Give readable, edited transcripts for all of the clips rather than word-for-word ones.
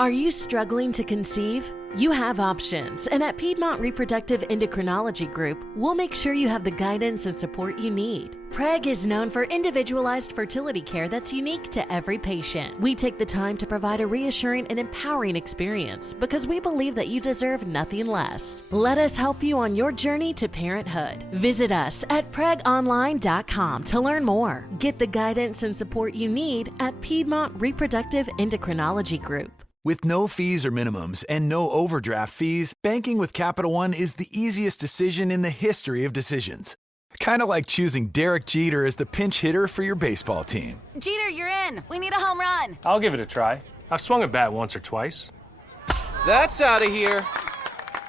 Are you struggling to conceive? You have options, and at Piedmont Reproductive Endocrinology Group, we'll make sure you have the guidance and support you need. PREG is known for individualized fertility care that's unique to every patient. We take the time to provide a reassuring and empowering experience because we believe that you deserve nothing less. Let us help you on your journey to parenthood. Visit us at pregonline.com to learn more. Get the guidance and support you need at Piedmont Reproductive Endocrinology Group. With no fees or minimums and no overdraft fees, banking with Capital One is the easiest decision in the history of decisions. Kind of like choosing Derek Jeter as the pinch hitter for your baseball team. Jeter, you're in. We need a home run. I'll give it a try. I've swung a bat once or twice. That's out of here.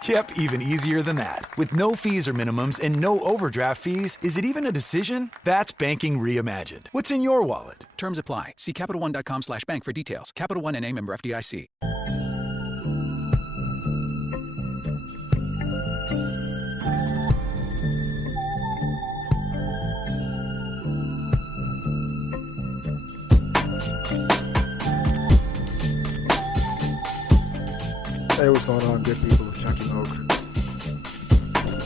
Yep, even easier than that. With no fees or minimums and no overdraft fees, is it even a decision? That's banking reimagined. What's in your wallet? Terms apply. See CapitalOne.com/bank for details. Capital One N.A. member FDIC. Hey, what's going on, good people of Chunky Milk?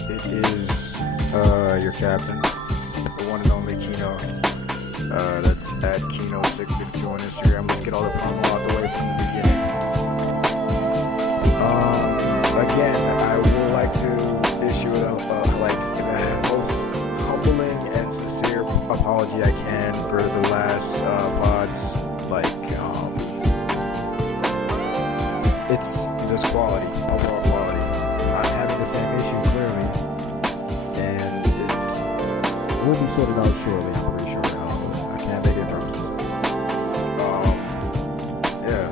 It is your captain, the one and only Kino. That's at Kino662 on Instagram. Let's get all the promo out the way from the beginning. Again, I would like to issue the most humbling and sincere apology I can for the last pods. It's just quality, overall quality. I'm having the same issue clearly, and it will be sorted out shortly. I'm pretty sure. I can't make any promises. Yeah,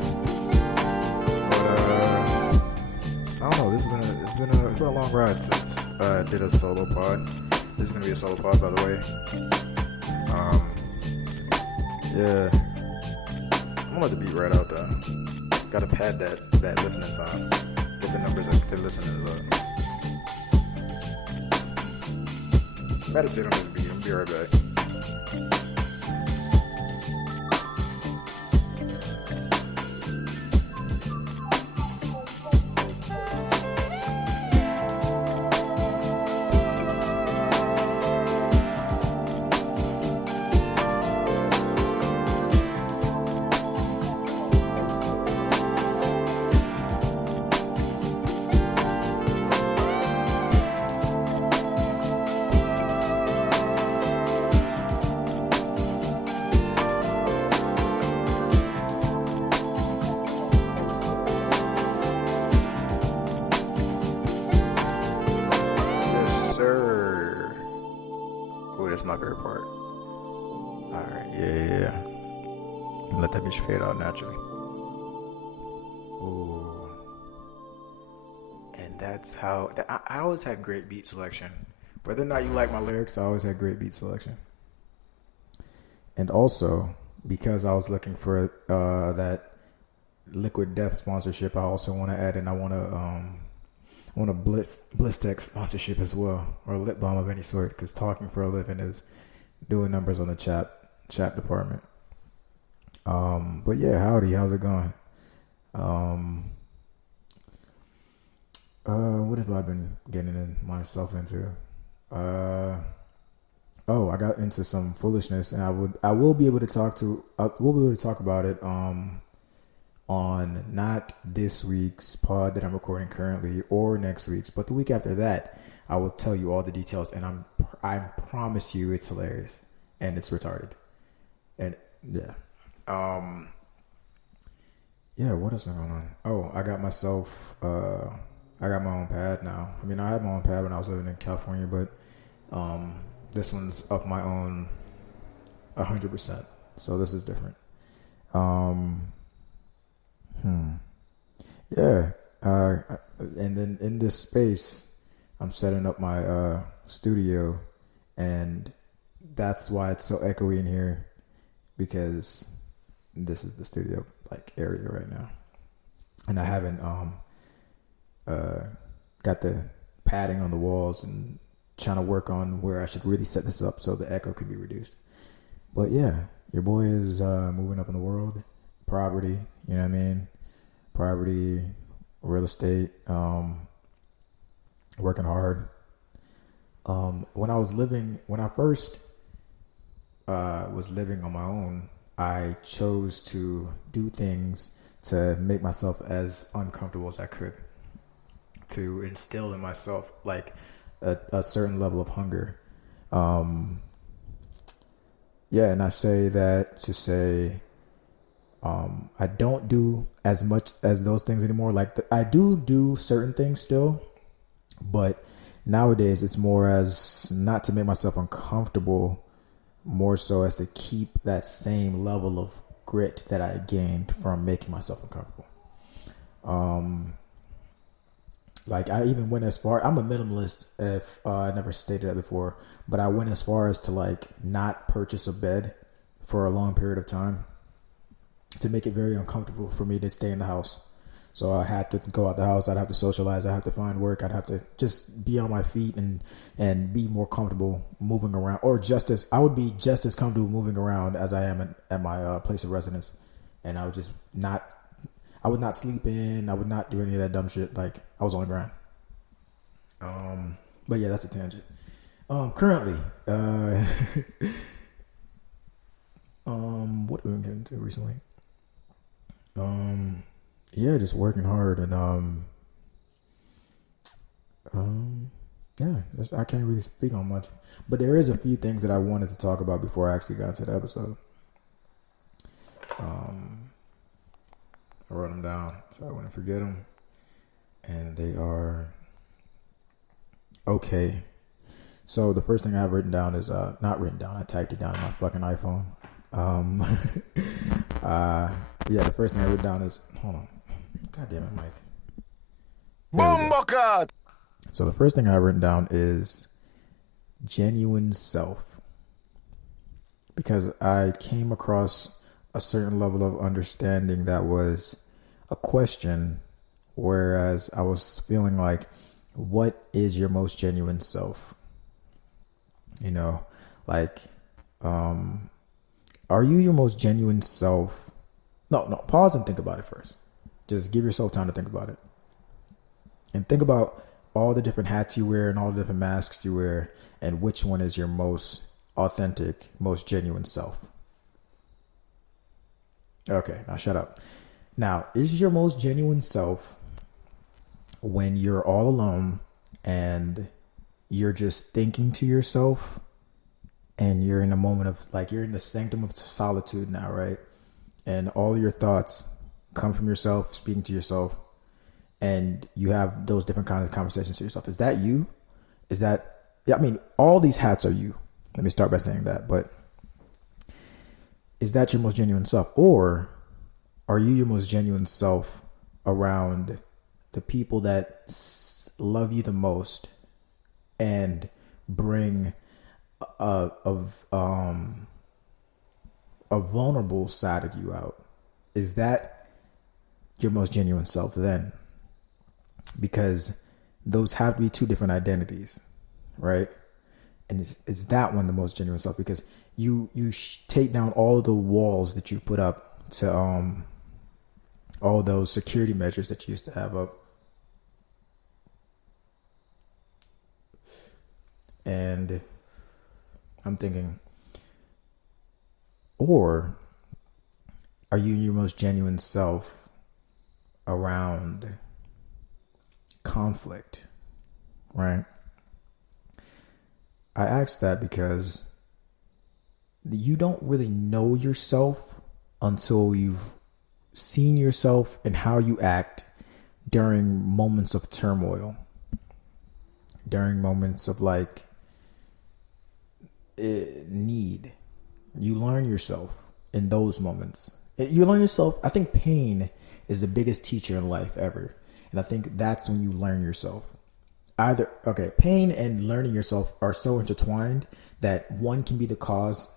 but I don't know. It's been a long ride since I did a solo pod. This is gonna be a solo pod, by the way. Yeah, I'm gonna let the beat right out though. Gotta pad that listening time. Get the numbers up, the listeners up. Meditate on this beat. I'll be right back. Let that bitch fade out naturally. Ooh. And that's how... I always had great beat selection. Whether or not you like my lyrics, I always had great beat selection. And also, because I was looking for that Liquid Death sponsorship, I also want to add in, I want a Bliss Tech sponsorship as well, or a lip balm of any sort, because talking for a living is doing numbers on the chat department. But yeah, howdy, how's it going? What have I been getting myself into? I got into some foolishness, and I will be able to talk about it on not this week's pod that I'm recording currently or next week's, but the week after that. I will tell you all the details, and I promise you it's hilarious and it's retarded. And yeah. What else been going on? Oh, I got myself, I got my own pad now. I mean, I had my own pad when I was living in California, but, this one's of my own 100%. So this is different. And then in this space, I'm setting up my, studio, and that's why it's so echoey in here, because this is the studio area right now, and I haven't got the padding on the walls and trying to work on where I should really set this up so the echo can be reduced. But yeah, your boy is moving up in the world, poverty, you know what I mean? Poverty, real estate, working hard. When I first was living on my own, I chose to do things to make myself as uncomfortable as I could, to instill in myself like a certain level of hunger. And I say that to say, I don't do as much as those things anymore. Like I do certain things still, but nowadays it's more as not to make myself uncomfortable, more so as to keep that same level of grit that I gained from making myself uncomfortable. Like I even went as far, I'm a minimalist, if I never stated that before, but I went as far as to like not purchase a bed for a long period of time to make it very uncomfortable for me to stay in the house. So I had to go out the house, I'd have to socialize, I'd have to find work, I'd have to just be on my feet and be more comfortable moving around, or I would be just as comfortable moving around as I am at my place of residence. And I would just I would not sleep in. I would not do any of that dumb shit. Like I was on the ground. But yeah, that's a tangent. Currently, what have we been getting into recently? Yeah, just working hard and I can't really speak on much. But there is a few things that I wanted to talk about before I actually got into the episode. I wrote them down so I wouldn't forget them. And they are okay. So the first thing I have written down is not written down. I typed it down on my fucking iPhone. The first thing I wrote down is, hold on. God damn it, Mike. Bombocard! So the first thing I've written down is genuine self. Because I came across a certain level of understanding that was a question, whereas I was feeling like, what is your most genuine self? You know, like, are you your most genuine self? No, pause and think about it first. Just give yourself time to think about it. And think about all the different hats you wear and all the different masks you wear, and which one is your most authentic, most genuine self. Okay, now shut up. Now, is your most genuine self when you're all alone and you're just thinking to yourself and you're in a moment of, like, you're in the sanctum of solitude now, right? And all your thoughts come from yourself, speaking to yourself, and you have those different kinds of conversations to yourself. Is that you? All these hats are you. Let me start by saying that. But is that your most genuine self? Or are you your most genuine self around the people that love you the most and bring a vulnerable side of you out? Is that your most genuine self then? Because those have to be two different identities, right? And is that one the most genuine self? Because you take down all the walls that you put up to all those security measures that you used to have up. And I'm thinking, or are you your most genuine self around conflict, right? I ask that because you don't really know yourself until you've seen yourself and how you act during moments of turmoil, during moments of like need. You learn yourself in those moments. You learn yourself. I think pain is the biggest teacher in life ever. And I think that's when you learn yourself. Pain and learning yourself are so intertwined that one can be the cause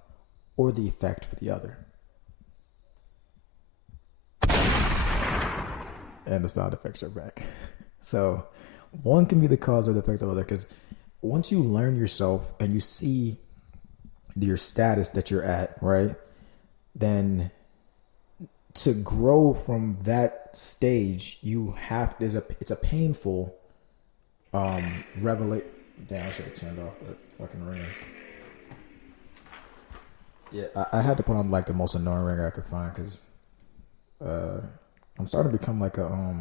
or the effect for the other. And the sound effects are back. So one can be the cause or the effect of the other, because once you learn yourself and you see your status that you're at, right, then to grow from that stage, you have it's a painful revelation. Damn, I should have turned off that fucking ringer. Yeah, I had to put on like the most annoying ringer I could find because I'm starting to become like a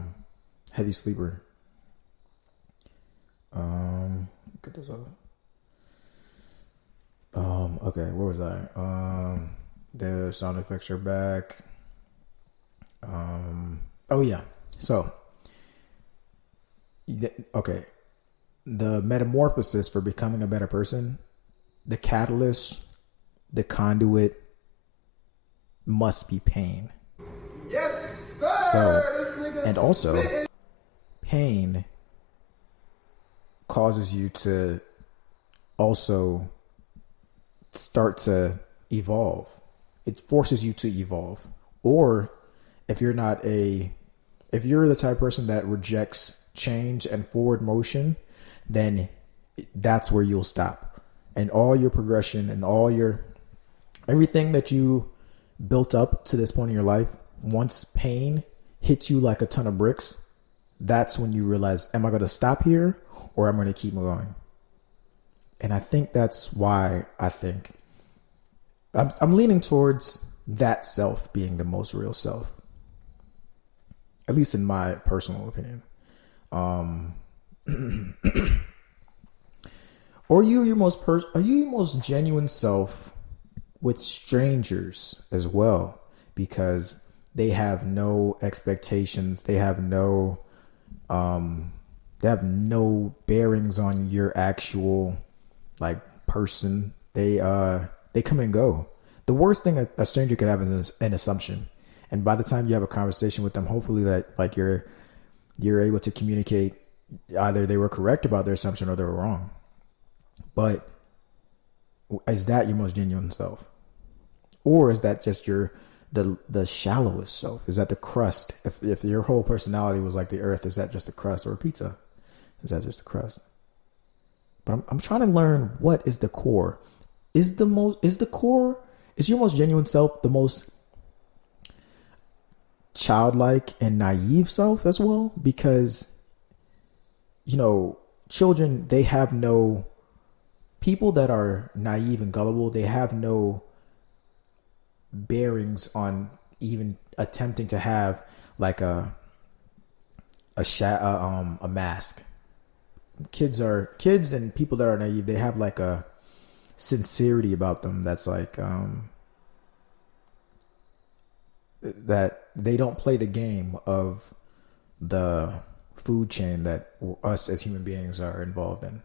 heavy sleeper. Get this other. Okay, where was I? The sound effects are back. Oh yeah. So, okay, the metamorphosis for becoming a better person, the catalyst, the conduit must be pain. Yes, sir. So, and also, pain causes you to also start to evolve. It forces you to evolve. Or if you're the type of person that rejects change and forward motion, then that's where you'll stop. And all your progression and everything that you built up to this point in your life, once pain hits you like a ton of bricks, that's when you realize, am I going to stop here or am I going to keep going? And I think that's why I'm leaning towards that self being the most real self, at least in my personal opinion. Or are you your most genuine self with strangers as well? Because they have no expectations. They have no bearings on your actual like person. They come and go. The worst thing a stranger could have is an assumption. And by the time you have a conversation with them, hopefully that like you're able to communicate either they were correct about their assumption or they were wrong. But is that your most genuine self? Or is that just the shallowest self? Is that the crust? If your whole personality was like the earth, is that just the crust? Or a pizza? Is that just the crust? But I'm trying to learn what is the core. Is your most genuine self the most childlike and naive self as well? Because, children, people that are naive and gullible, they have no bearings on even attempting to have like a mask. Kids and people that are naive, they have like a sincerity about them that's like that they don't play the game of the food chain that us as human beings are involved in.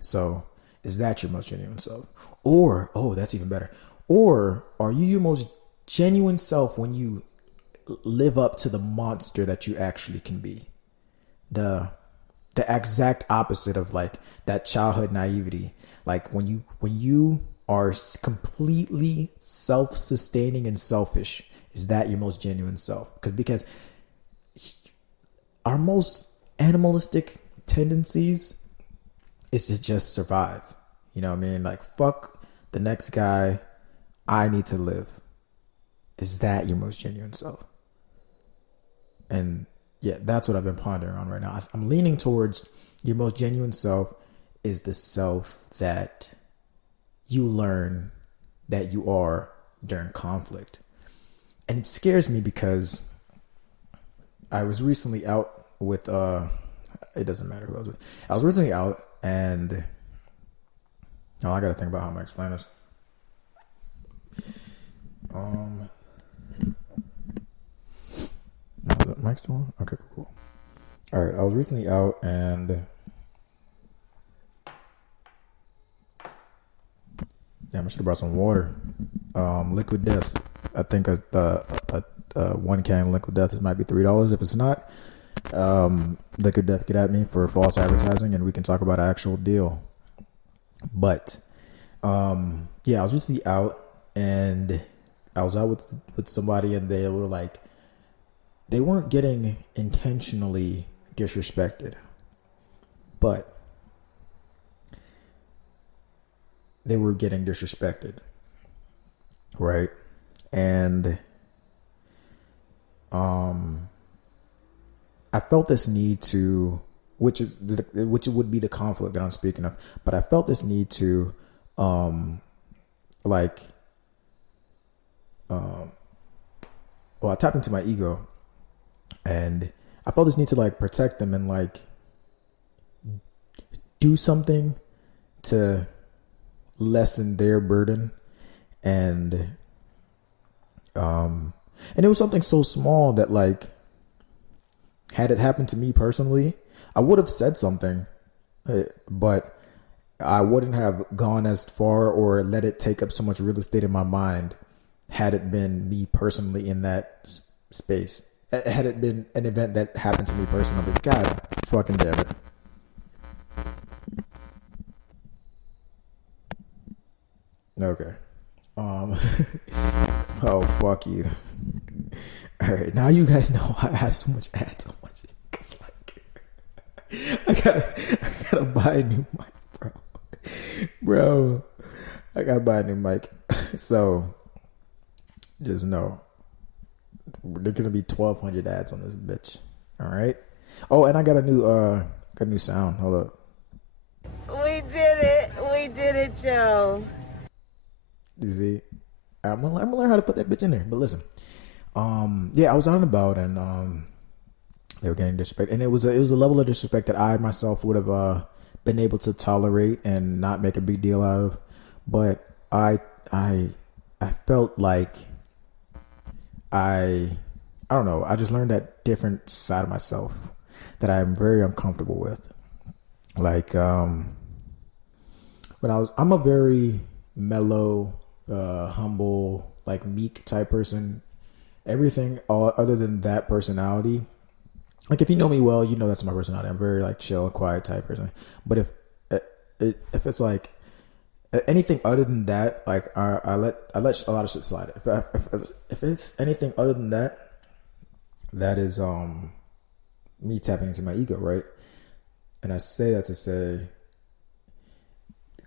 So is that your most genuine self? Or, that's even better. Or are you your most genuine self when you live up to the monster that you actually can be? The exact opposite of like that childhood naivety. Like when you are completely self-sustaining and selfish, is that your most genuine self? Because our most animalistic tendencies is to just survive. You know what I mean? Like, fuck the next guy. I need to live. Is that your most genuine self? And yeah, that's what I've been pondering on right now. I'm leaning towards your most genuine self is the self that you learn that you are during conflict. And it scares me because I was recently out with it doesn't matter who I was with. I was recently out and I gotta think about how I'm gonna explain this. The mic's still on? Okay, cool. All right, I was recently out and damn, I should have brought some water. Liquid Death. I think a 1 can Liquid Death might be $3. If it's not, Liquid Death, get at me for false advertising, and we can talk about an actual deal. But yeah, I was recently out and I was out with somebody, and they were like, they weren't getting intentionally disrespected, but they were getting disrespected, right? And I felt this need to, which would be the conflict that I'm speaking of, but I felt this need to, I tapped into my ego, and I felt this need to like protect them and like do something to lessen their burden, and it was something so small that like, had it happened to me personally, I would have said something, but I wouldn't have gone as far or let it take up so much real estate in my mind had it been me personally in that space. Had it been an event that happened to me personally, God fucking damn it. Okay. Oh, fuck you. All right, now you guys know I have so much ads on my shit. Cause like, I gotta buy a new mic, bro. I gotta buy a new mic. So, just know there's gonna be 1,200 ads on this bitch. All right. Oh, and I got a new sound. Hold up. We did it, Joe. You see, I'm gonna learn how to put that bitch in there. But listen, yeah, I was out and about, and they were getting disrespect, and it was a level of disrespect that I myself would have been able to tolerate and not make a big deal out of. But I felt like I don't know. I just learned that different side of myself that I'm very uncomfortable with. Like, I'm a very mellow, humble, like meek type person. Everything other than that personality, like if you know me well, you know that's my personality. I'm very like chill and quiet type person. But if it's like anything other than that, like I let a lot of shit slide. If it's anything other than that, that is me tapping into my ego, right? And I say that to say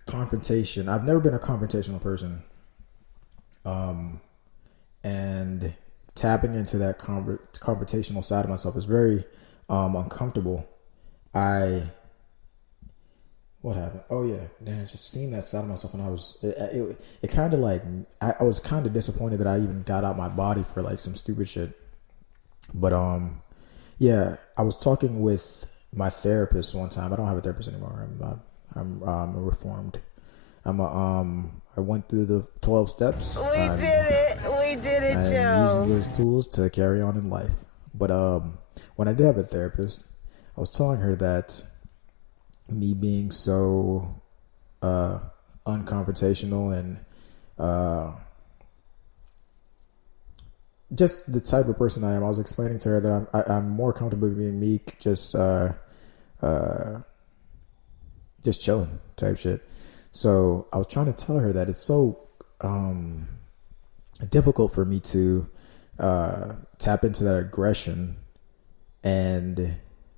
confrontation. I've never been a confrontational person. And tapping into that confrontational side of myself is very uncomfortable. What happened? Oh yeah, man, just seeing that side of myself, and it kind of like, I was kind of disappointed that I even got out my body for like some stupid shit. But yeah, I was talking with my therapist one time. I don't have a therapist anymore. I'm reformed. I went through the 12 steps. We did it, Joe. Using those tools to carry on in life. But when I did have a therapist, I was telling her that me being so unconfrontational and just the type of person I am, I was explaining to her that I'm more comfortable being meek, just chilling type shit. So I was trying to tell her that it's so difficult for me to tap into that aggression, and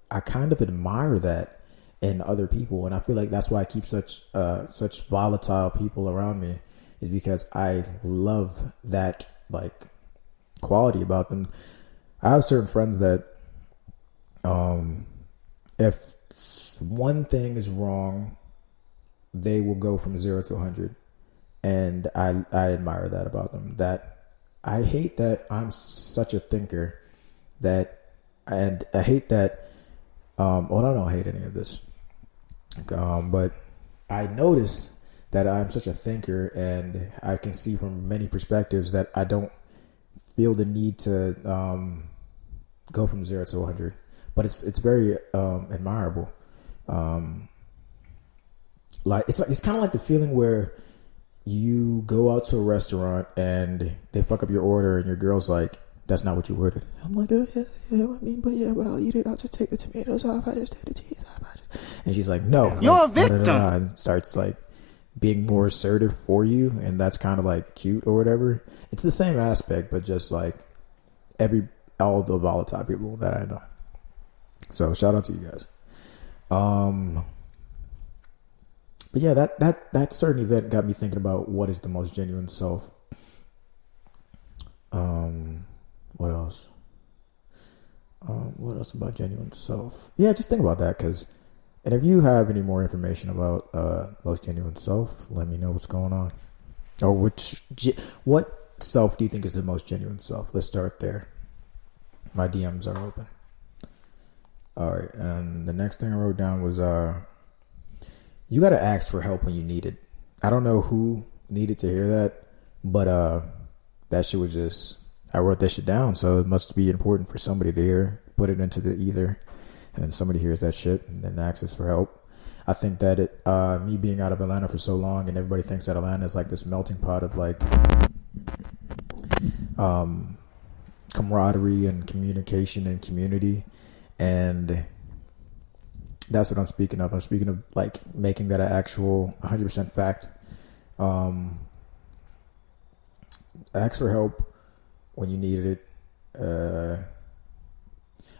I kind of admire that in other people, and I feel like that's why I keep such volatile people around me, is because I love that like quality about them. I have certain friends that if one thing is wrong, they will go from 0 to 100, and I admire that about them. That I hate that I'm such a thinker, and I hate that. Well, I don't hate any of this, but I notice that I'm such a thinker, and I can see from many perspectives that I don't feel the need to go from 0 to 100. But it's very admirable. Like it's kind of like the feeling where you go out to a restaurant and they fuck up your order, and your girl's like, "That's not what you ordered." I'm like, "Oh, yeah, I mean, but I'll eat it. I'll just take the tomatoes off. I just take the cheese off." And she's like, "No, you're a victim." And starts like being more assertive for you, and that's kind of like cute or whatever. It's the same aspect, but just like all the volatile people that I know. So shout out to you guys. But yeah, that certain event got me thinking about what is the most genuine self. What else? what else about genuine self? Yeah, just think about that, and if you have any more information about most genuine self, let me know what's going on. Or what self do you think is the most genuine self? Let's start there. My DMs are open. All right, and the next thing I wrote down was you got to ask for help when you need it. I don't know who needed to hear that, but that shit was just, I wrote that shit down, so it must be important for somebody to hear. Put it into the ether, and then somebody hears that shit and then asks for help. I think that me being out of Atlanta for so long, and everybody thinks that Atlanta is like this melting pot of like camaraderie and communication and community, and that's what I'm speaking of. I'm speaking of like making that an actual 100% fact. Ask for help when you needed it.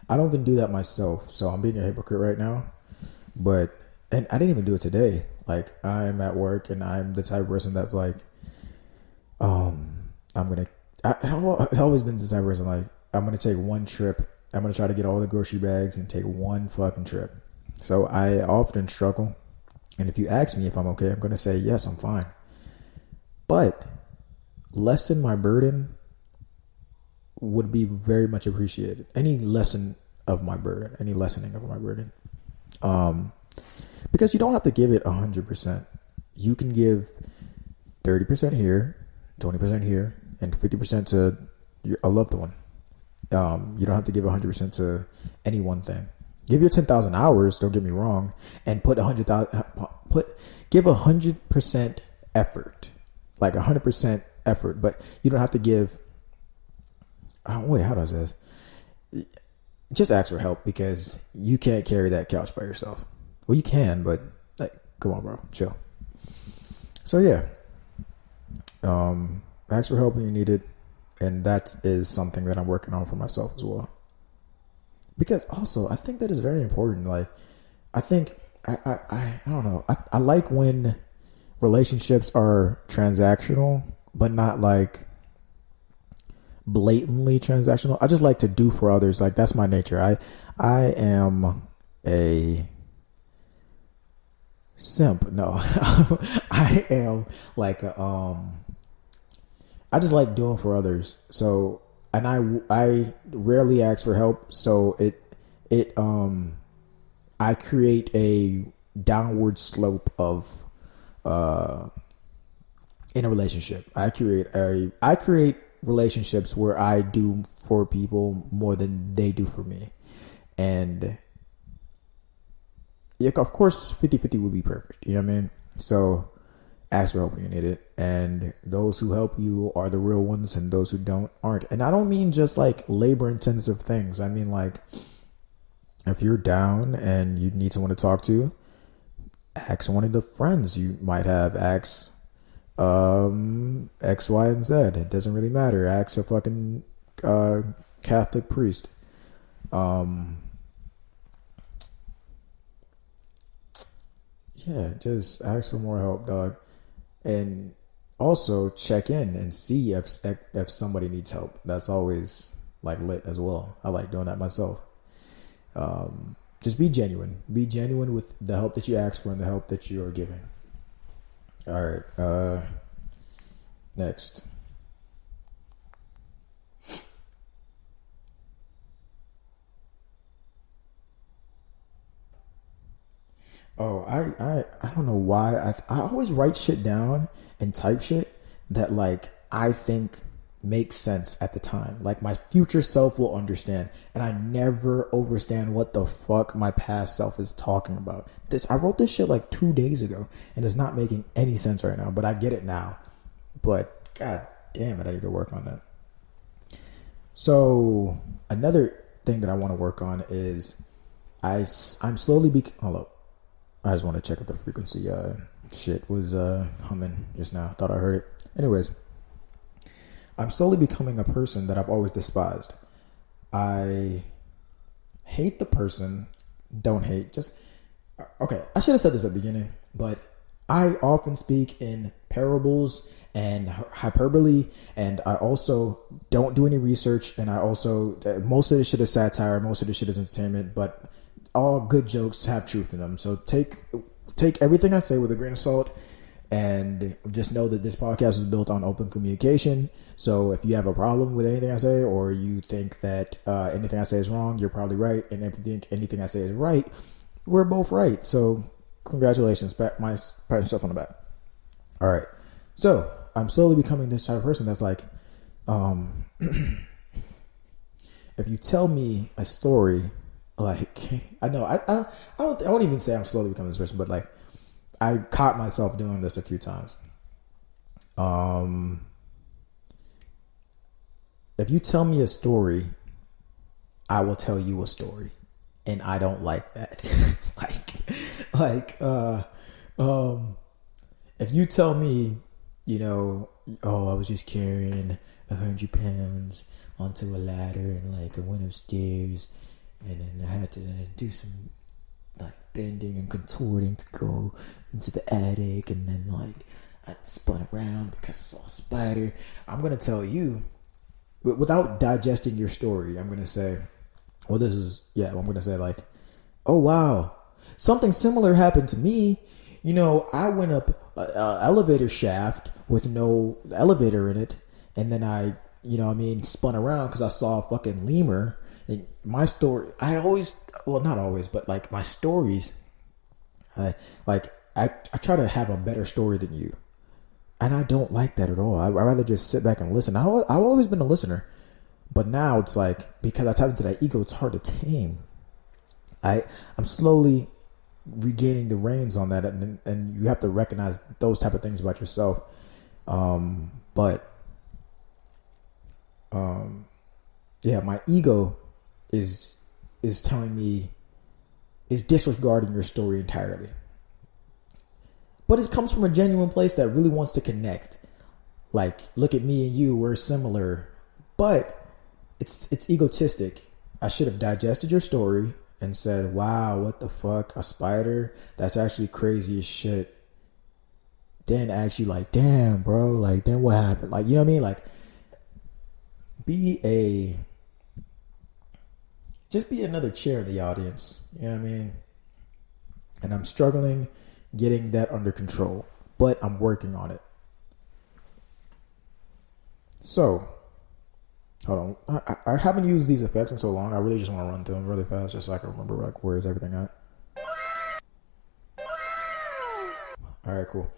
I don't even do that myself, so I'm being a hypocrite right now. And I didn't even do it today. Like, I'm at work, and I'm the type of person that's like, I've always been the type of person like, I'm gonna take one trip. I'm gonna try to get all the grocery bags and take one fucking trip. So I often struggle, and if you ask me if I'm okay, I'm gonna say yes, I'm fine. But lessen my burden would be very much appreciated. Any lessening of my burden. Because you don't have to give it 100%. You can give 30% here, 20% here, and 50% to a loved one. You don't have to give 100% to any one thing. Give your 10,000 hours, don't get me wrong, and give 100% effort. Like 100% effort, but you don't have to give. Oh, wait, how does this? Just ask for help, because you can't carry that couch by yourself. Well, you can, but like, come on, bro, chill. So yeah, ask for help when you need it, and that is something that I'm working on for myself as well. Because also, I think that is very important. Like, I think I don't know. I like when relationships are transactional, but not like blatantly transactional. I just like to do for others. Like, that's my nature. I am a simp. No, I am like I just like doing for others. So, and I rarely ask for help. So I create a downward slope of in a relationship. I create relationships where I do for people more than they do for me. And yeah, of course 50-50 would be perfect, you know what I mean? So ask for help when you need it, and those who help you are the real ones, and those who don't aren't. And I don't mean just like labor intensive things. I mean, like, if you're down and you need someone to talk to, ask one of the friends you might have. Ask X, Y, and Z. It doesn't really matter. Ask a fucking Catholic priest. Yeah, just ask for more help, dog. And also check in and see if somebody needs help. That's always like lit as well. I like doing that myself. Just be genuine. Be genuine with the help that you ask for and the help that you are giving. All right. Next. Oh, I don't know why I always write shit down and type shit that like I think makes sense at the time. Like, my future self will understand, and I never understand what the fuck my past self is talking about. I wrote this shit like 2 days ago, and it's not making any sense right now, but I get it now. But god damn it, I need to work on that. So another thing that I want to work on is I'm slowly hold up. I just want to check if the frequency shit was humming just now. Thought I heard it. Anyways, I'm slowly becoming a person that I've always despised. I hate the person. Don't hate. Just okay. I should have said this at the beginning, but I often speak in parables and hyperbole, and I also don't do any research, and I also, most of this shit is satire, most of this shit is entertainment, but all good jokes have truth in them. So take everything I say with a grain of salt, and just know that this podcast is built on open communication. So if you have a problem with anything I say, or you think that anything I say is wrong, you're probably right, and if you think anything I say is right, we're both right. So congratulations, pat yourself on the back. All right, so I'm slowly becoming this type of person that's like, if you tell me a story, like, I know I won't even say I'm slowly becoming this person, but like, I caught myself doing this a few times. If you tell me a story, I will tell you a story, and I don't like that. If you tell me, you know, oh, I was just carrying 100 pounds onto a ladder, and like I went upstairs, and then I had to do some like bending and contorting to go into the attic, and then like I spun around because I saw a spider. I'm gonna tell you, without digesting your story, I'm gonna say, well, I'm gonna say like, oh wow, something similar happened to me. You know, I went up an elevator shaft with no elevator in it, and then I, spun around because I saw a fucking lemur. And my story, not always, but like my stories, I try to have a better story than you, and I don't like that at all. I'd rather just sit back and listen. I've always been a listener, but now it's like, because I tap into that ego, it's hard to tame. I'm slowly regaining the reins on that, and you have to recognize those type of things about yourself. My ego is telling me, is disregarding your story entirely. But it comes from a genuine place that really wants to connect. Like, look at me and you, we're similar. But it's egotistic. I should have digested your story and said, wow, what the fuck? A spider? That's actually crazy as shit. Then actually like, damn, bro, like, then what happened? Like, you know what I mean? Like, just be another chair in the audience. You know what I mean? And I'm struggling getting that under control, but I'm working on it. So, hold on. I haven't used these effects in so long. I really just want to run through them really fast just so I can remember like where's everything at. All right, cool.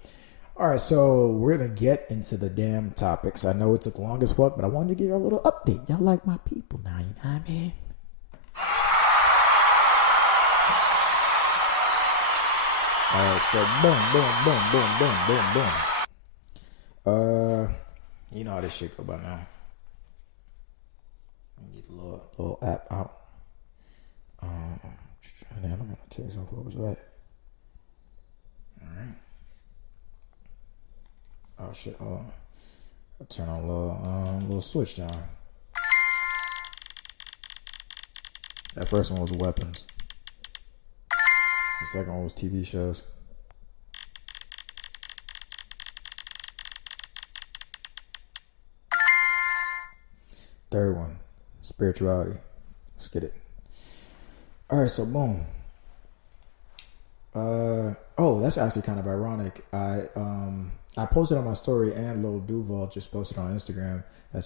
All right, so we're going to get into the damn topics. I know it took long as fuck, but I wanted to give you a little update. Y'all like my people now, you know what I mean? All right, so boom. You know how this shit go by now. Get the little app out. Damn, I gotta take some photos, right? All right. Oh shit! Hold on. I'll turn on a little switch down. That first one was weapons. The second one was TV shows. Third one, spirituality. Let's get it. All right, so boom. That's actually kind of ironic. I posted on my story, and Lil Duval just posted on Instagram. I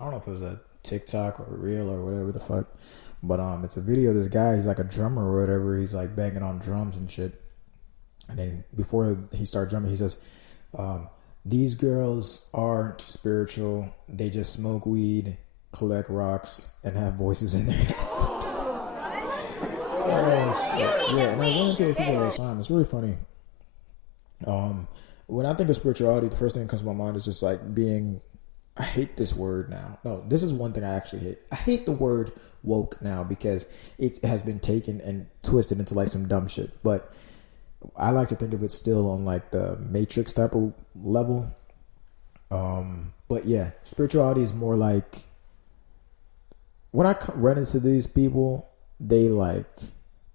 don't know if it was a TikTok or a reel or whatever the fuck, but it's a video of this guy. He's like a drummer or whatever. He's like banging on drums and shit. And then before he started drumming, he says, "These girls aren't spiritual. They just smoke weed, collect rocks, and have voices in their heads." Yeah, and I went into it people all the time. It's really funny. When I think of spirituality, the first thing that comes to my mind is just like I hate this word now. No, this is one thing I actually hate. I hate the word woke now because it has been taken and twisted into like some dumb shit. But I like to think of it still on like the Matrix type of level. But yeah, spirituality is more like, when I run into these people,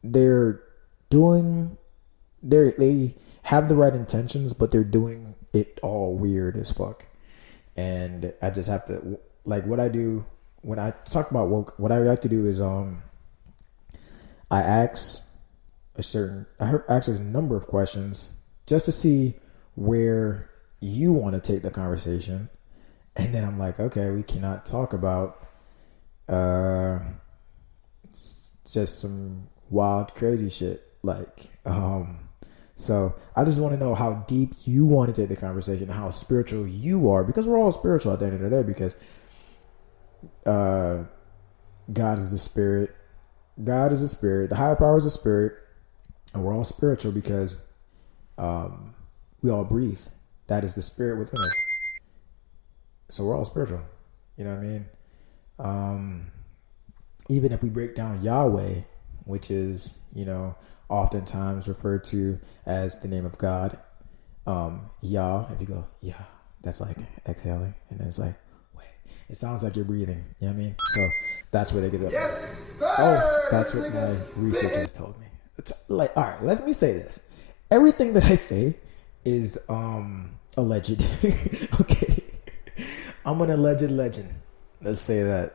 they're doing they have the right intentions, but they're doing it all weird as fuck. And I just have to, like, what I do when I talk about woke, what I like to do is I ask a number of questions just to see where you want to take the conversation. And then I'm like, okay, we cannot talk about just some wild, crazy shit. Like, so I just want to know how deep you want to take the conversation, how spiritual you are, because we're all spiritual at the end of the day, because God is a spirit. God is a spirit. The higher power is a spirit. And we're all spiritual because we all breathe. That is the spirit within us. So we're all spiritual. You know what I mean? Even if we break down Yahweh, which is, oftentimes referred to as the name of God. Yah, if you go, Yah, that's like exhaling. And then it's like, wait, it sounds like you're breathing. You know what I mean? So that's where they get up. Yes, sir. Oh, that's what my researchers told me. It's like, all right, let me say this. Everything that I say is alleged. Okay. I'm an alleged legend. Let's say that.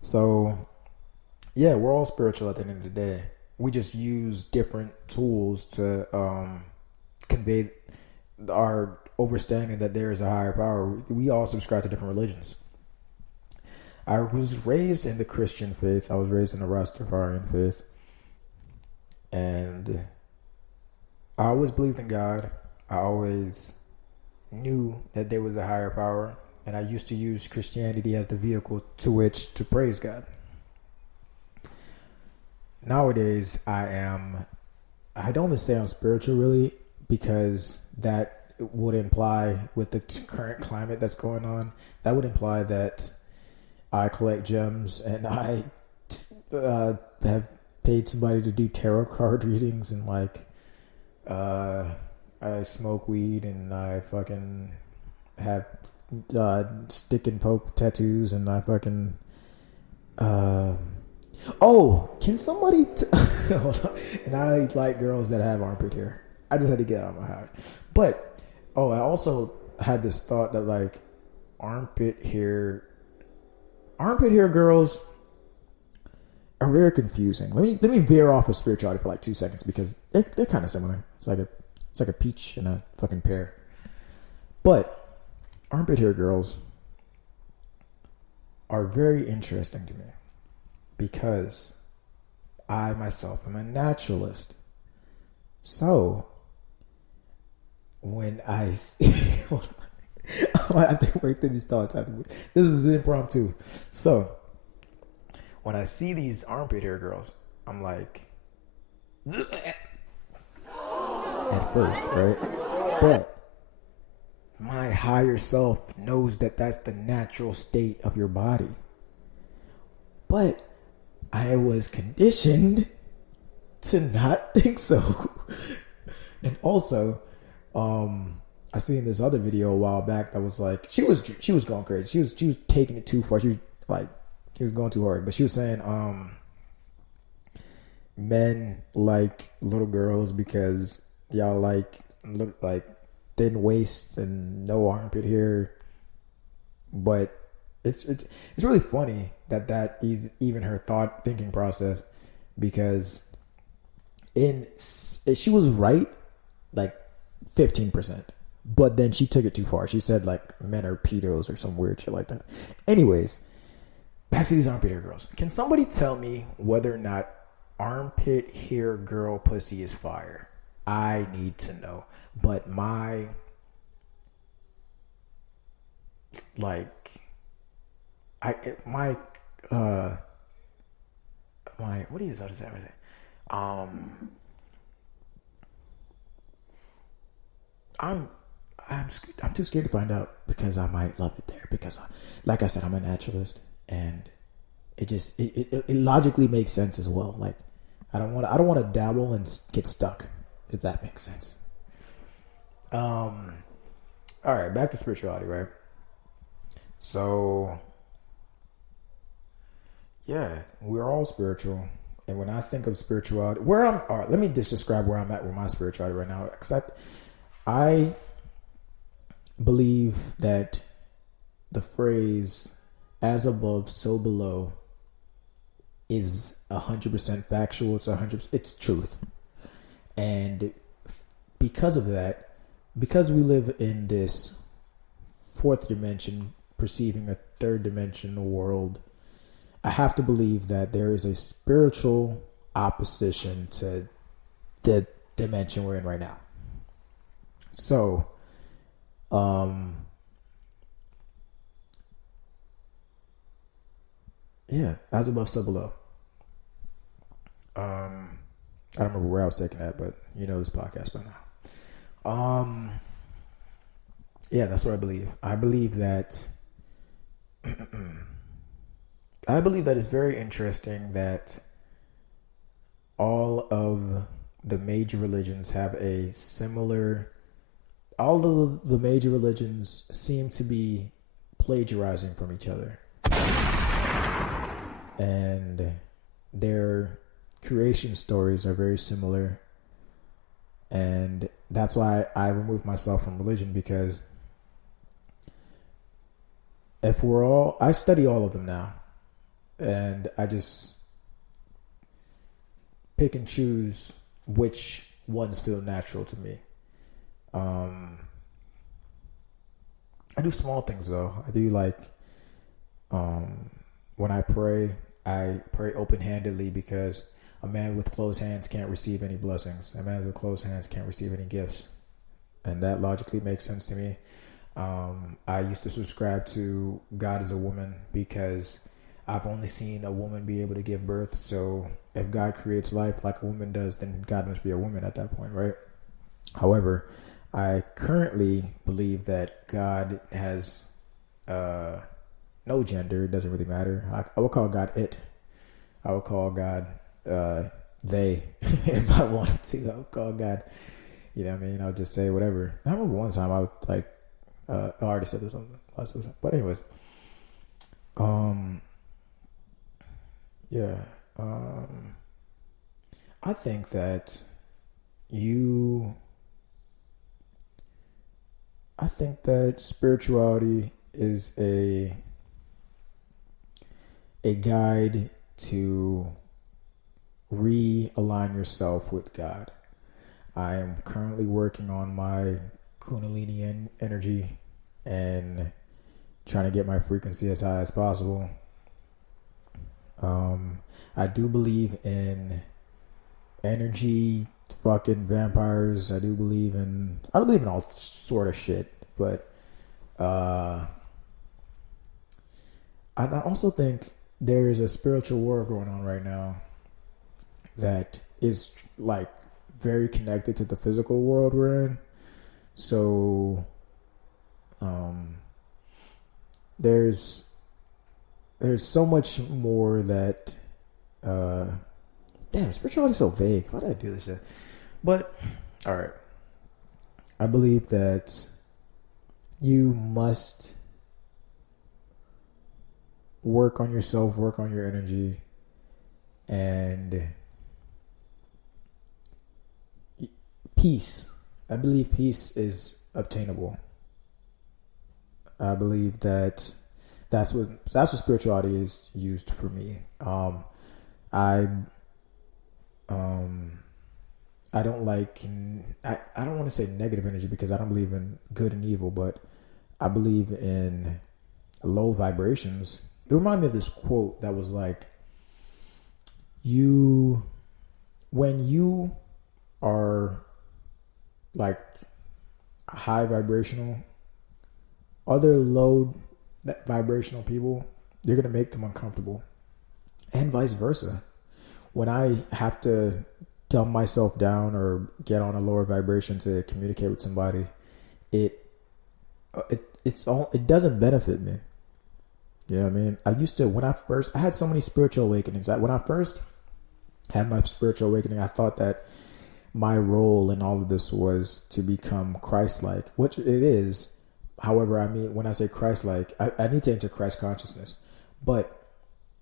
So, yeah, we're all spiritual at the end of the day. We just use different tools to convey our overstanding that there is a higher power. We all subscribe to different religions. I was raised in the Christian faith. I was raised in the Rastafarian faith. And I always believed in God. I always knew that there was a higher power. And I used to use Christianity as the vehicle to which to praise God. Nowadays, I don't even say I'm spiritual really, because that would imply, with the current climate that's going on, that would imply that I collect gems and I have paid somebody to do tarot card readings, and I smoke weed and I fucking have stick and poke tattoos, and I fucking can somebody hold on. And I like girls that have armpit hair. I just had to get it out of my head. But I also had this thought that like armpit hair girls are very confusing. Let me veer off of spirituality for like 2 seconds, because they're kind of similar. It's like a peach and a fucking pear. But armpit hair girls are very interesting to me, because I myself am a naturalist. So when I hold on. I have to work through these thoughts. This is impromptu. So when I see these armpit hair girls, I'm like, at first, right? But my higher self knows that that's the natural state of your body. But I was conditioned to not think so. And also, I seen this other video a while back that was like, she was going crazy. She was taking it too far. She was going too hard. But she was saying, men like little girls because y'all like thin waists and no armpit hair. But it's really funny that is even her thinking process, because she was right like 15%, but then she took it too far. She said like men are pedos or some weird shit like that. Anyways, back to these armpit hair girls. Can somebody tell me whether or not armpit hair girl pussy is fire? I need to know. But my what is that? I'm too scared to find out, because I might love it there, because like I said, I'm a naturalist, and it logically makes sense as well. Like I don't want to dabble and get stuck, if that makes sense. All right, back to spirituality, right? So yeah, we're all spiritual. And when I think of spirituality, where I'm, all right, let me just describe where I'm at with my spirituality right now. Because I believe that the phrase "as above, so below" is 100% factual. It's 100%. It's truth. And because of that, because we live in this fourth dimension, perceiving a third dimensional world, I have to believe that there is a spiritual opposition to the dimension we're in right now. So, yeah, as above, so below. I don't remember where I was taking that, but you know this podcast by now. Yeah, that's what I believe. I believe that it's very interesting that all of the major religions have a similar. All of the major religions seem to be plagiarizing from each other, and their creation stories are very similar. And that's why I removed myself from religion, because I study all of them now, and I just pick and choose which ones feel natural to me. I do small things though. I do like, when I pray open-handedly, because a man with closed hands can't receive any blessings. A man with closed hands can't receive any gifts. And that logically makes sense to me. I used to subscribe to God as a woman, because I've only seen a woman be able to give birth. So if God creates life like a woman does, then God must be a woman at that point, right? However, I currently believe that God has no gender. It doesn't really matter. I would call God it. I would call God they if I wanted to. I would call God, you know what I mean? I would just say whatever. I remember one time I would like, I already said this on the last episode. But anyways, yeah. I think that spirituality is a guide to realign yourself with God. I am currently working on my Kundalini energy and trying to get my frequency as high as possible. I do believe in energy, fucking vampires. I believe in all sort of shit, but I also think there is a spiritual war going on right now that is like very connected to the physical world we're in. So there's so much more that damn, spirituality is so vague. Why did I do this shit? But all right, I believe that you must work on yourself, work on your energy, and peace. I believe peace is obtainable. I believe that that's what spirituality is used for me. I don't like, I don't want to say negative energy, because I don't believe in good and evil, but I believe in low vibrations. It reminded me of this quote that was like, when you are like high vibrational, other low vibrational people, you're going to make them uncomfortable, and vice versa. When I have to dumb myself down or get on a lower vibration to communicate with somebody, it doesn't benefit me. You know what I mean? I had so many spiritual awakenings. When I first had my spiritual awakening, I thought that my role in all of this was to become Christ-like, which it is. However, I mean, when I say Christ-like, I need to enter Christ consciousness. But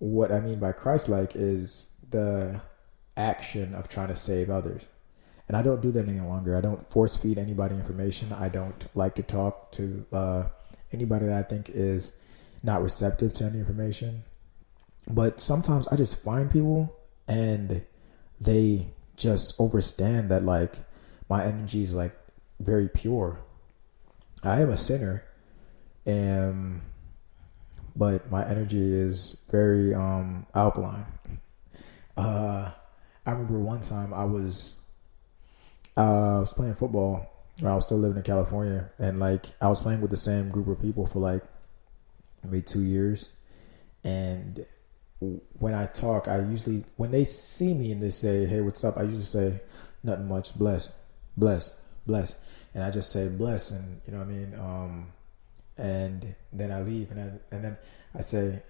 what I mean by Christ-like is the action of trying to save others. And I don't do that any longer. I don't force feed anybody information. I don't like to talk to anybody that I think is not receptive to any information. But sometimes I just find people and they just overstand that, like, my energy is like very pure. I am a sinner, but my energy is very alkaline. I remember one time I was playing football when I was still living in California, and like I was playing with the same group of people for like maybe 2 years. And when I talk, I usually, when they see me and they say, "Hey, what's up?" I usually say, "Nothing much, bless, bless, bless," and I just say bless, and you know what I mean. And then I leave, and then I say,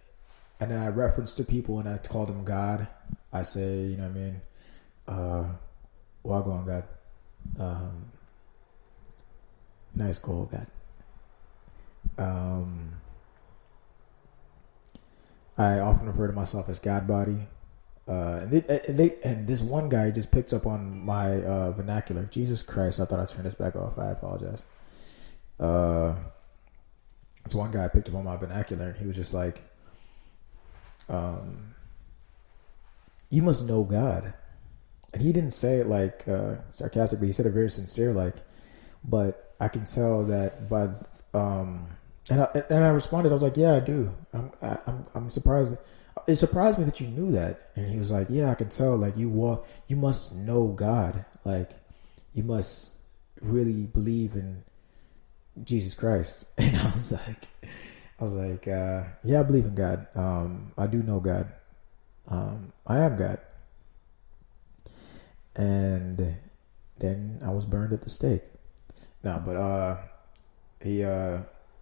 and then I reference to people, and I call them God. I say, you know what I mean, Wagwan God, nice goal, God. I often refer to myself as God Body. And this one guy just picks up on my vernacular. Jesus Christ, I thought I turned this back off. I apologize. This one guy picked up on my vernacular, and he was just like, you must know God. And he didn't say it like sarcastically. He said it very sincere, like, but I can tell that by and I responded. I was like, "Yeah, I do. I'm surprised. It surprised me that you knew that." And he was like, "Yeah, I can tell. Like, you must know God. Like, you must really believe in Jesus Christ." And I was like, "Yeah, I believe in God. I do know God. I am God." And then I was burned at the stake. No, but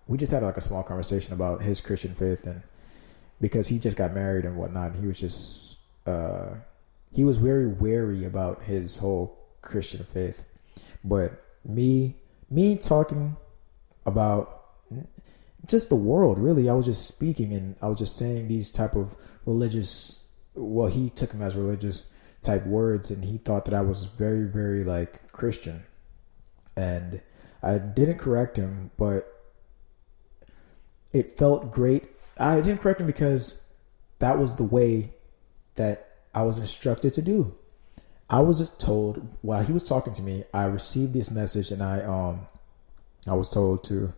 we just had like a small conversation about his Christian faith, and because he just got married and whatnot, he was just he was very wary about his whole Christian faith. But me talking about just the world, really, I was just speaking, and I was just saying these type of religious, well, he took them as religious type words, and he thought that I was very, very like Christian, and I didn't correct him, but it felt great. I didn't correct him because that was the way that I was instructed to do. I was told while he was talking to me, I received this message, and I was told to,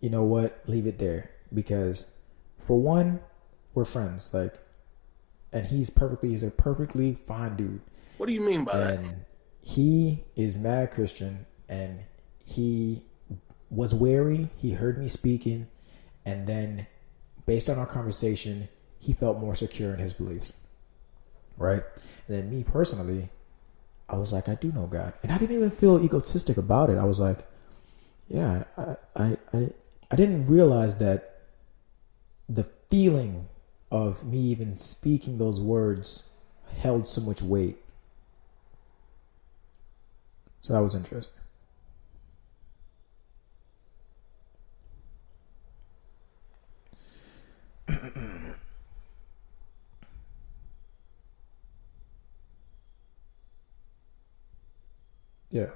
you know what, leave it there, because for one, we're friends, like, and he's a perfectly fine dude. What do you mean by that? And he is mad Christian, and he was wary. He heard me speaking, and then based on our conversation, he felt more secure in his beliefs, right? And then me personally, I was like, I do know God, and I didn't even feel egotistic about it. I was like, yeah, I didn't realize that the feeling of me even speaking those words held so much weight. So that was interesting. Yeah.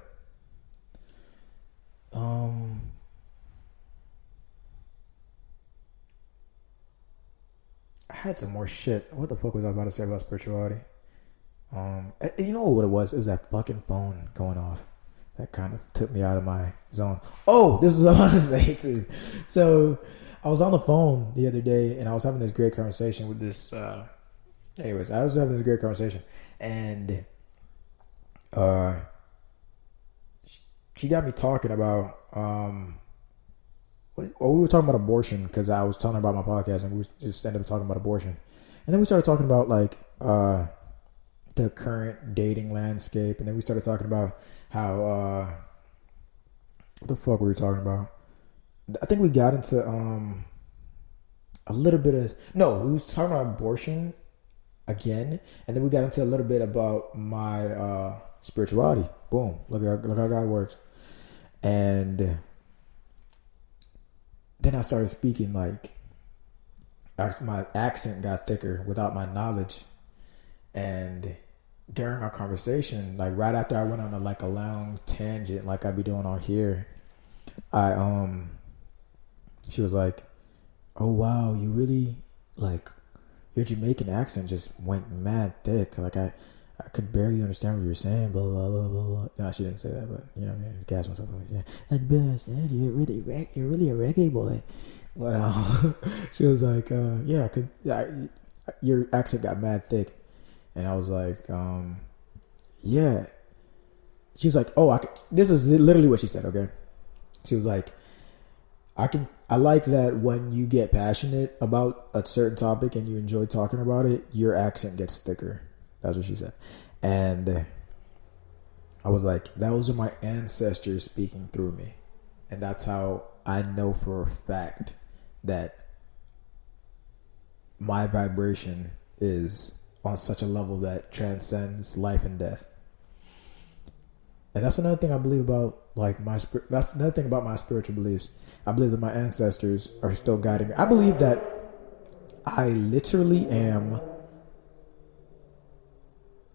I had some more shit. What the fuck was I about to say about spirituality? You know what it was? It was that fucking phone going off. That kind of took me out of my zone. Oh, this is what I want to say too. So I was on the phone the other day, and I was having this great conversation with this. Anyways, I was having this great conversation, and she got me talking about we were talking about abortion, because I was telling her about my podcast, and we just ended up talking about abortion, and then we started talking about like the current dating landscape, and then we started talking about how what the fuck were we talking about? I think we got into a little bit of we was talking about abortion again, and then we got into a little bit about my spirituality. Boom, look how God works. And then I started speaking like my accent got thicker without my knowledge, and during our conversation, like right after I went on a long tangent, like I be doing on here, she was like, "Oh wow, you really like your Jamaican accent just went mad thick. Like I could barely understand what you were saying. Blah blah blah blah blah." No, she didn't say that, but you know, I gas myself. Yeah, I barely understand. You're really a reggae boy. But she was like, "Yeah, your accent got mad thick," and I was like, "Yeah." She was like, "Oh, this is literally what she said." Okay, she was like, I like that when you get passionate about a certain topic and you enjoy talking about it, your accent gets thicker." That's what she said. And I was like, those are my ancestors speaking through me. And that's how I know for a fact that my vibration is on such a level that transcends life and death. And that's another thing I believe about, like, that's another thing about my spiritual beliefs. I believe that my ancestors are still guiding me. I believe that I literally am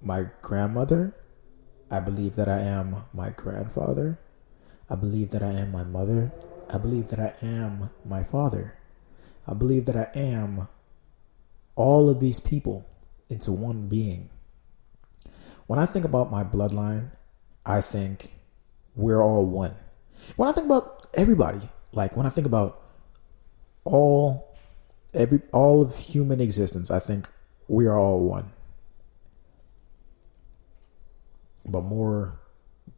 my grandmother. I believe that I am my grandfather. I believe that I am my mother. I believe that I am my father. I believe that I am all of these people into one being. When I think about my bloodline, I think we're all one. When I think about everybody, like when I think about all of human existence, I think we are all one. But more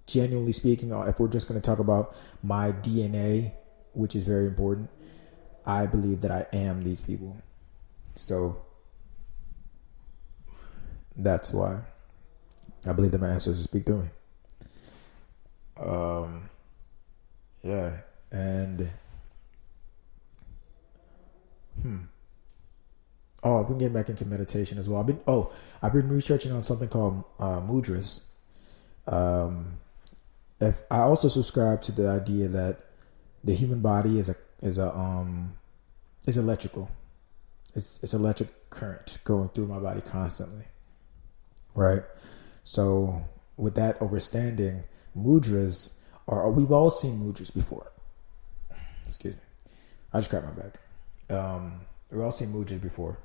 genuinely speaking, if we're just going to talk about my DNA, which is very important, I believe that I am these people. So that's why I believe that my ancestors speak through me. Yeah, and I've been getting back into meditation as well. I've been researching on something called mudras. If I also subscribe to the idea that the human body is electrical. It's electric current going through my body constantly, right? So with that overstanding, mudras we've all seen mudras before. Excuse me, I just cracked my back. We've all seen mudras before,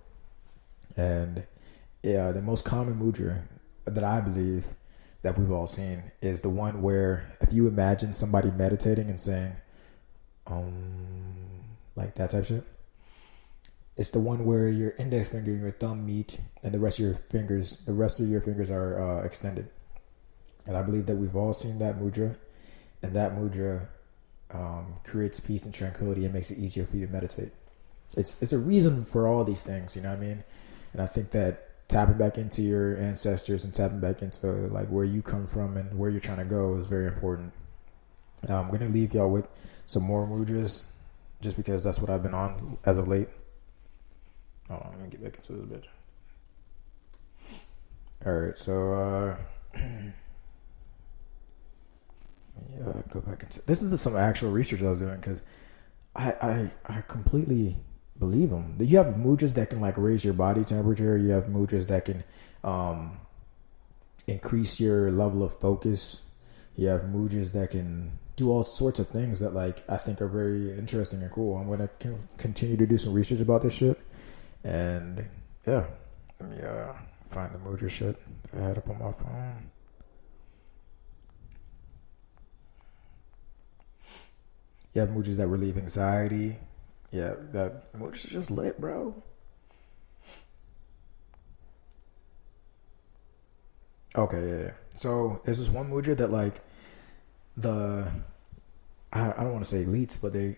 and yeah, the most common mudra that I believe that we've all seen is the one where if you imagine somebody meditating and saying, like that type of shit. It's the one where your index finger and your thumb meet, and the rest of your fingers are extended. And I believe that we've all seen that mudra, and that mudra creates peace and tranquility and makes it easier for you to meditate. It's a reason for all these things, you know what I mean? And I think that tapping back into your ancestors and tapping back into like where you come from and where you're trying to go is very important. I'm going to leave y'all with some more mudras just because that's what I've been on as of late. Hold on, let me get back into this bitch. Alright, so go back into this. Is some actual research I was doing because I completely believe them. You have mudras that can like raise your body temperature. You have mudras that can increase your level of focus. You have mudras that can do all sorts of things that like I think are very interesting and cool. I'm gonna continue to do some research about this shit. And yeah, let me find the mudra shit that I had up on my phone. You have mudras that relieve anxiety. Yeah, that mudra's just lit, bro. Okay, yeah. So there's this one mudra that like I don't want to say elites, but the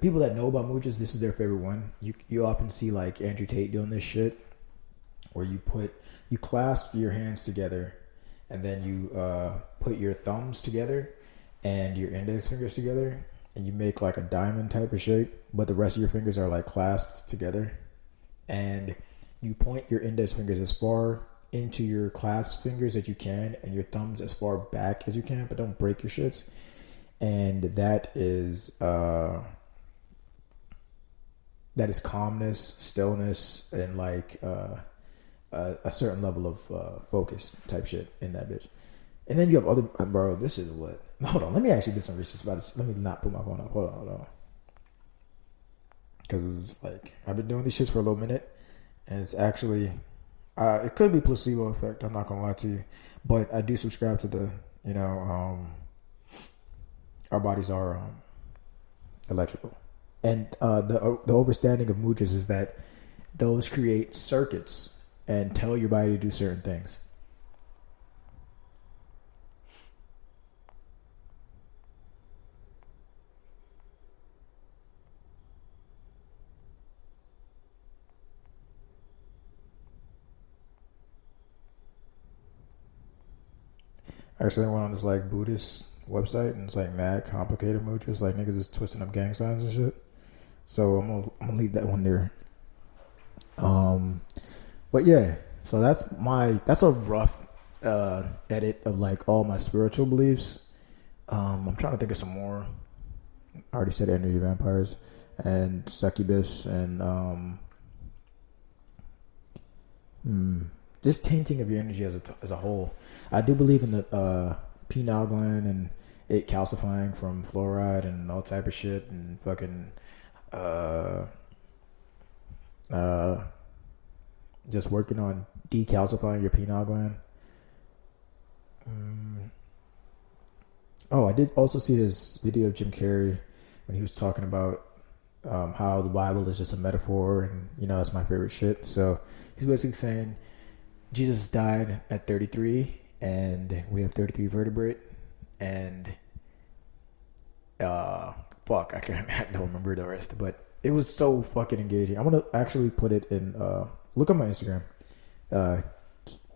people that know about mudras, this is their favorite one. You often see like Andrew Tate doing this shit, where you clasp your hands together, and then you put your thumbs together and your index fingers together, and you make like a diamond type of shape, but the rest of your fingers are like clasped together, and you point your index fingers as far into your clasped fingers as you can, and your thumbs as far back as you can, but don't break your shits. And that is calmness, stillness, and like a certain level of focus type shit in that bitch. And then you have other, bro, this is lit. Hold on, let me actually do some research about this. Let me not put my phone up. Hold on. Because, like, I've been doing these shits for a little minute, and it's actually, it could be placebo effect, I'm not going to lie to you. But I do subscribe to the, our bodies are electrical. And the overstanding of mudras is that those create circuits and tell your body to do certain things. I actually went on this like Buddhist website and it's like mad complicated mudras, like niggas is twisting up gang signs and shit. So I'm gonna leave that one there. But yeah, so that's a rough edit of like all my spiritual beliefs. I'm trying to think of some more. I already said energy vampires and succubus and just tainting of your energy as a whole. I do believe in the pineal gland and it calcifying from fluoride and all type of shit and fucking just working on decalcifying your pineal gland. Oh, I did also see this video of Jim Carrey when he was talking about how the Bible is just a metaphor and that's my favorite shit. So he's basically saying Jesus died at 33 and we have 33 vertebrate and I don't remember the rest, but it was so fucking engaging. I'm gonna actually put it in look at my Instagram. I'm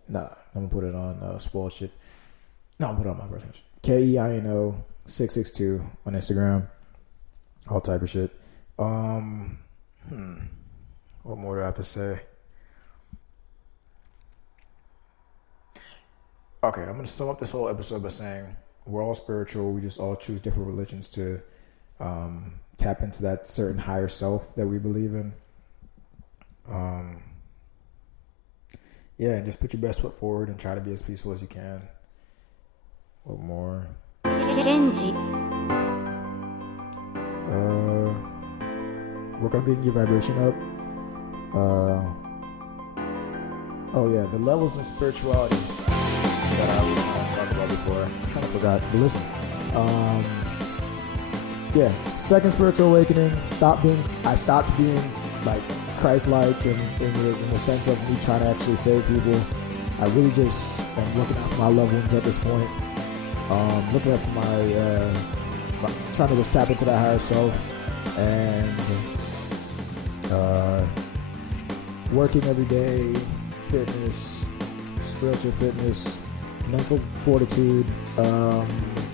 gonna put it on spoiled shit. No, I'm put it on my personal shit. KEINO662 on Instagram. All type of shit. What more do I have to say? Okay, I'm going to sum up this whole episode by saying we're all spiritual. We just all choose different religions to tap into that certain higher self that we believe in. And just put your best foot forward and try to be as peaceful as you can. What more? Kenji. Work on getting your vibration up. The levels in spirituality that I was talking about before. I kind of forgot. But listen. Second spiritual awakening. I stopped being like Christ-like in the sense of me trying to actually save people. I really just am looking out for my loved ones at this point. Looking out for my trying to just tap into that higher self and working every day, fitness, spiritual fitness, mental fortitude,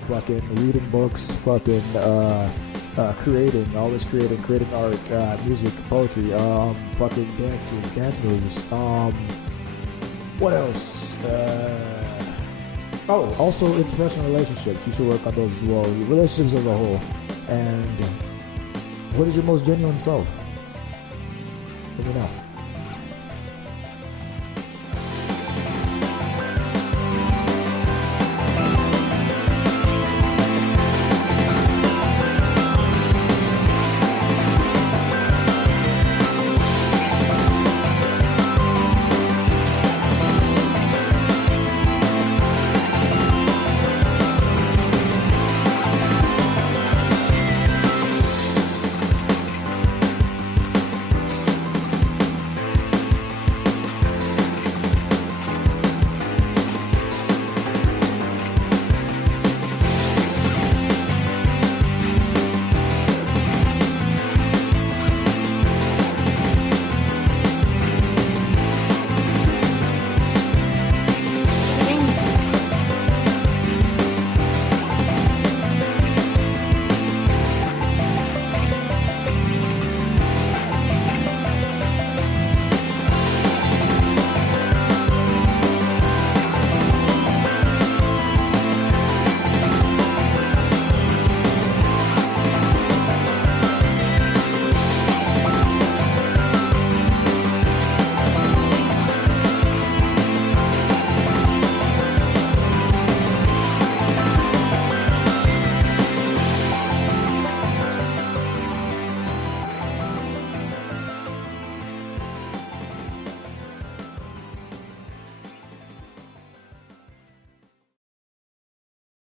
fucking reading books, fucking creating art, music, poetry, fucking dance moves. What else? Also interpersonal relationships. You should work on those as well. Relationships as a whole. And what is your most genuine self? Let me know.